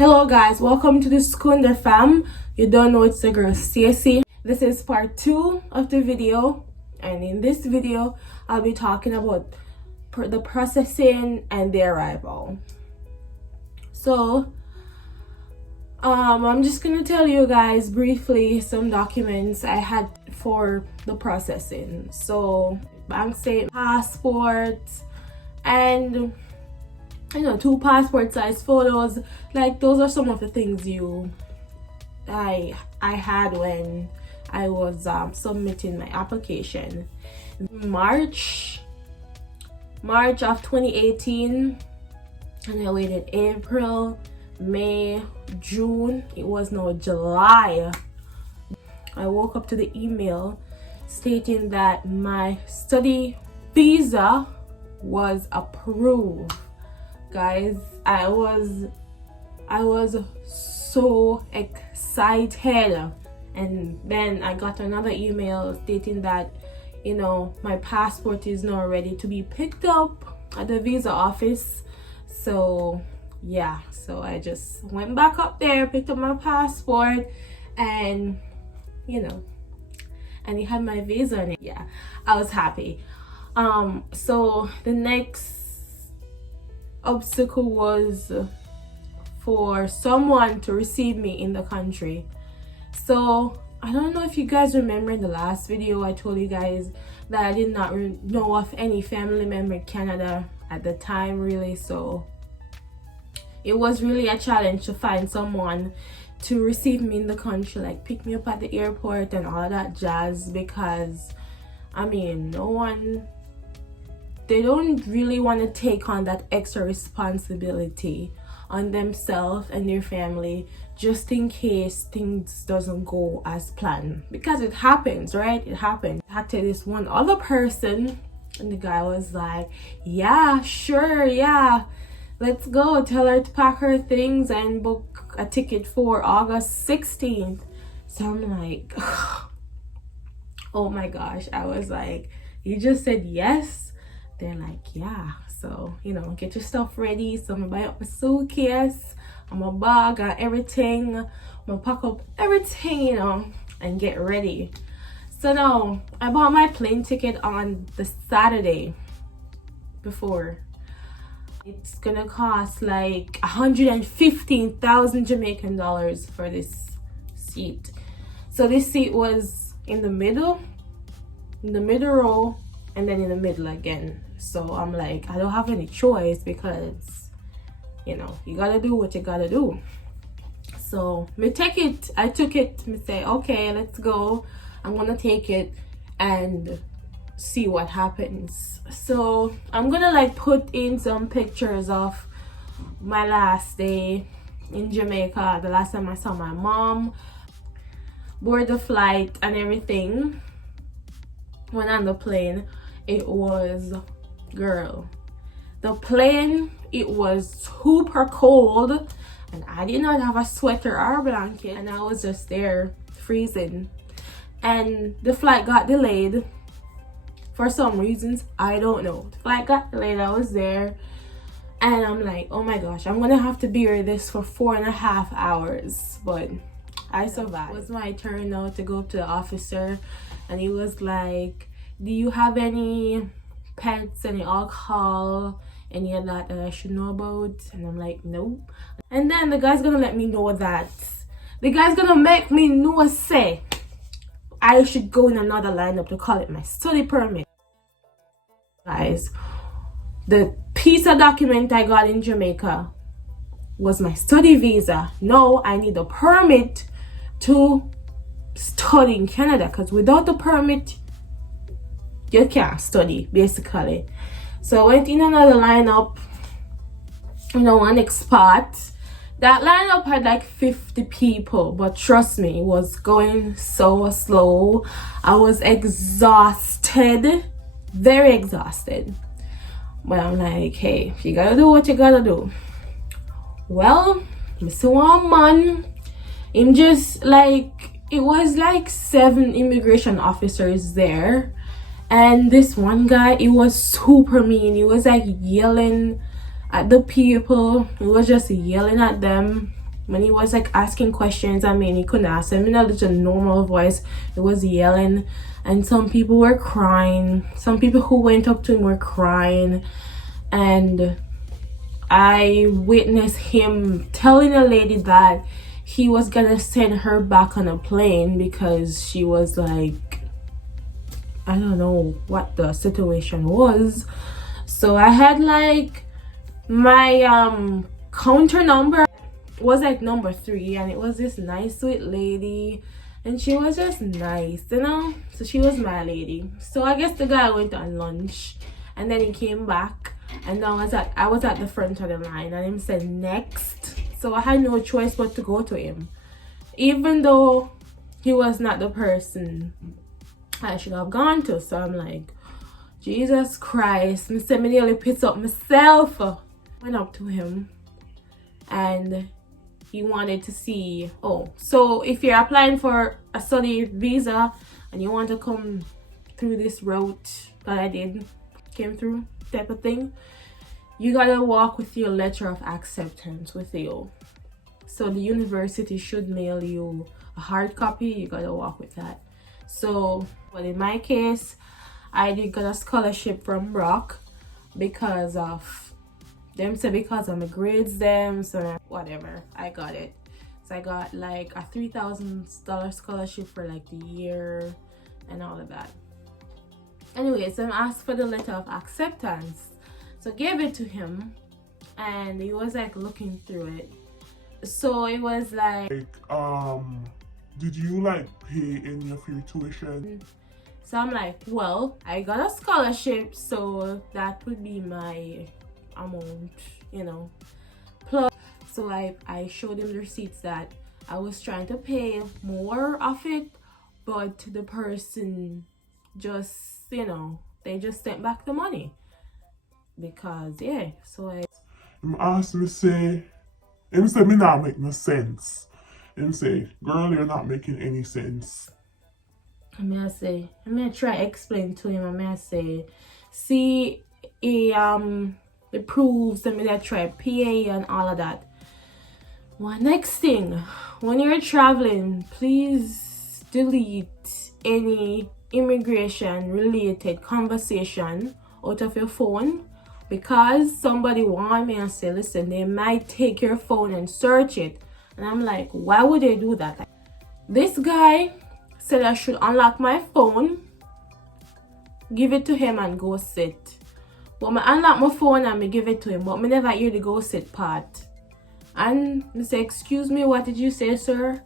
Hello guys, welcome to the Skunda fam. You don't know, it's the girl Stacy. This is part 2 of the video, and in this video I'll be talking about the processing and the arrival. So I'm just gonna tell you guys briefly some documents I had for the processing. So bank statement, passport, and 2 passport size photos. Like, those are some of the things I had when I was submitting my application. March of 2018, and I waited April, May, June. It was now July. I woke up to the email stating that my study visa was approved. Guys, I was so excited, and then I got another email stating that my passport is now ready to be picked up at the visa office. So yeah, so I just went back up there, picked up my passport, and and it had my visa on it. Yeah, I was happy. So the next obstacle was for someone to receive me in the country. So I don't know if you guys remember in the last video I told you guys that I did not know of any family member in Canada at the time, really. So it was really a challenge to find someone to receive me in the country, like pick me up at the airport and all that jazz, because they don't really want to take on that extra responsibility on themselves and their family, just in case things doesn't go as planned, because it happens, right? It happens. I had to this one other person, and the guy was like, yeah, sure, yeah, let's go. Tell her to pack her things and book a ticket for August 16th. So I'm like, oh my gosh. I was like, you just said yes? They're like, yeah. So get your stuff ready. So I'm gonna buy up my suitcase, my bag, and everything. I'm gonna pack up everything, and get ready. So now I bought my plane ticket on the Saturday before. It's gonna cost like 115,000 Jamaican dollars for this seat. So this seat was in the middle row, and then in the middle again. So I'm like, I don't have any choice, because you gotta do what you gotta do. So I took it, me say, okay, let's go. I'm gonna take it and see what happens. So I'm gonna put in some pictures of my last day in Jamaica, the last time I saw my mom, board the flight and everything. Went on the plane. It was, girl, the plane, it was super cold, and I did not have a sweater or a blanket, and I was just there freezing. And the flight got delayed for some reasons, I don't know. The flight got delayed. I was there, and I'm like, oh my gosh, I'm gonna have to bear this for 4.5 hours, but I survived. It was my turn now to go up to the officer, and he was like, do you have any pets, any alcohol, any of that I should know about? And I'm like, no. And then the guy's gonna let me know that the guy's gonna make me know, say I should go in another lineup to call it my study permit. Guys, the piece of document I got in Jamaica was my study visa. No, I need a permit to study in Canada, because without the permit you can't study, basically. So I went in another lineup, one spot. That lineup had like 50 people, but trust me, it was going so slow. I was exhausted, very exhausted. But I'm like, hey, you gotta do what you gotta do. Well, Mr. One man, him just it was 7 immigration officers there. And this one guy, he was super mean. He was yelling at the people. He was just yelling at them. when he was like asking questions, I mean, he couldn't ask them in a little normal voice. He was yelling, and some people were crying. Some people who went up to him were crying, and I witnessed him telling a lady that he was gonna send her back on a plane because she was like, I don't know what the situation was. So I had like my counter number was like number 3, and it was this nice sweet lady, and she was just nice, you know. So she was my lady. So I guess the guy went on lunch, and then he came back, and I was at the front of the line, and him said next. So I had no choice but to go to him, even though he was not the person I should have gone to. So I'm like, Jesus Christ, me nearly pissed up myself. Went up to him, and he wanted to see, oh, so if you're applying for a study visa and you want to come through this route that I did, came through type of thing, you gotta walk with your letter of acceptance with you. So the university should mail you a hard copy. You gotta walk with that. So, but in my case, I did get a scholarship from Rock because of them, say because of my grades them, so whatever, I got it. So I got like a $3,000 scholarship for like the year and all of that. Anyway, so I asked for the letter of acceptance, so gave it to him, and he was like looking through it. So it was like, did you like pay any of your tuition? So I'm like, well, I got a scholarship, so that would be my amount, you know, plus. So I showed him the receipts that I was trying to pay more of it, but the person just, you know, they just sent back the money because, yeah. So I asked me, say, him say me not make no sense. Him say, girl, you're not making any sense. I'm gonna try explain to him. I'm gonna say, see, it proves that I try PA and all of that. One next thing, when you're traveling, please delete any immigration related conversation out of your phone, because somebody warned me and said, listen, they might take your phone and search it. And I'm like, why would they do that? Like, this guy said I should unlock my phone, give it to him, and go sit. But I unlock my phone and I give it to him, but I never hear the go sit part. And I say, excuse me, what did you say, sir?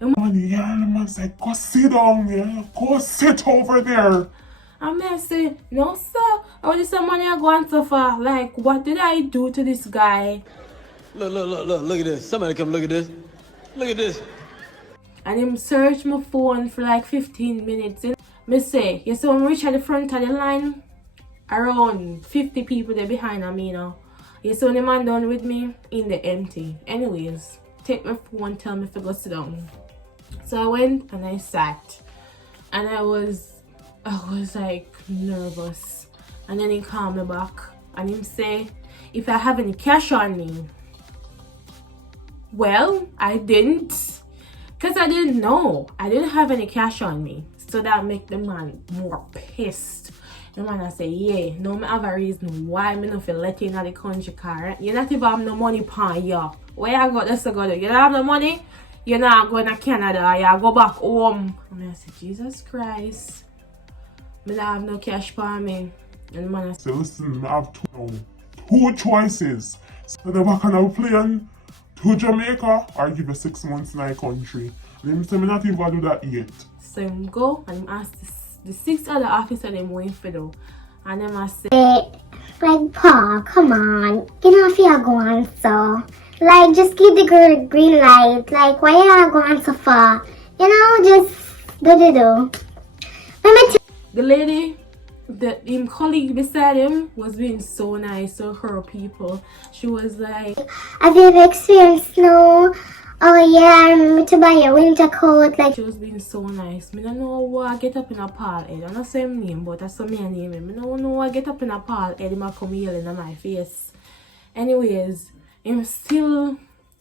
And the man said, go sit down there, go sit over there. And I say, no sir, I just some money I go and suffer. Like, what did I do to this guy? Look at this. Somebody come look at this. Look at this. And him search my phone for like 15 minutes. Me say, you see when we reach at the front of the line, around 50 people there behind me, you know. You see when the man done with me, in the empty. Anyways, take my phone, tell me to go sit down. So I went and I sat. And I was like nervous. And then he called me back and him say, if I have any cash on me. Well, I didn't. Because I didn't know. I didn't have any cash on me. So that make the man more pissed. The man I say, yeah, no, I have a reason why me not feel let you in the country car. You not even have no money pan you. Where you got this to go to? You don't have no money? You're not going to Canada. You go back home. And I said, Jesus Christ. Me don't have no cash for me. And the man I said, listen, I have two choices. So the back on a plane to Jamaica or give you 6 months in our country. And him say, me not even do that yet. So him go and him ask the 6 other officers them waiting for them. And them I say, like, Paul, come on. You know if you're going so. Like, just give the girl a green light. Like, why you are going so far? You know, just do. The lady, him colleague beside him was being so nice to her people. She was like, have you ever experienced snow? Oh yeah, I remember to buy a winter coat. Like, she was being so nice. Me don't know why I get up in a Paul head. I'm not saying name, but that's what me name him. Me don't know why I get up in a Paul head. He might come yelling at my face. Anyways,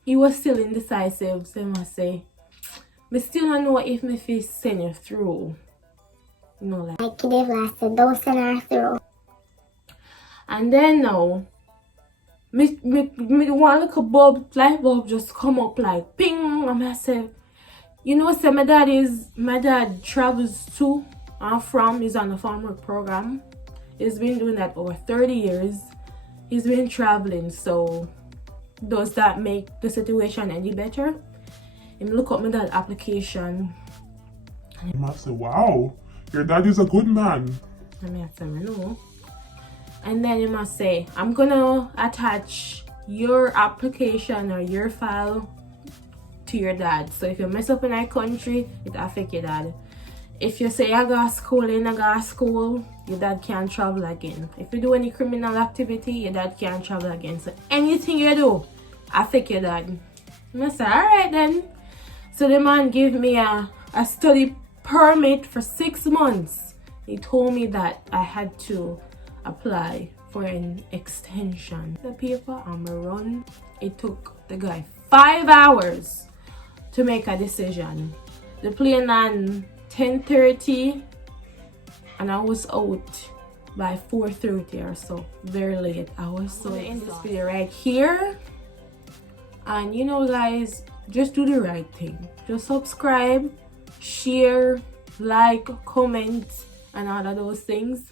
he was still indecisive, so I must say, me still don't know if me fit send you through. You know, like he did said, don't send her through. and then now me one little light bulb just come up like ping, and I say, you know, say my dad travels to and from, he's on the farm work program. He's been doing that over 30 years. He's been traveling, so does that make the situation any better? Him look up my dad application. You must say, wow, your dad is a good man. I mean, I know. And then you must say, I'm gonna attach your application or your file to your dad. So if you mess up in our country, it affect your dad. If you say I got school your dad can't travel again. If you do any criminal activity, your dad can't travel again. So anything you do affect your dad. I say, alright then. So the man gave me a study permit for 6 months. He told me that I had to apply for an extension. The paper on my run, it took the guy 5 hours to make a decision. The plane on 10:30 and I was out by 4:30 or so. Very late. I was so in this video right here. And you know guys, just do the right thing. Just subscribe, share, like, comment and all of those things.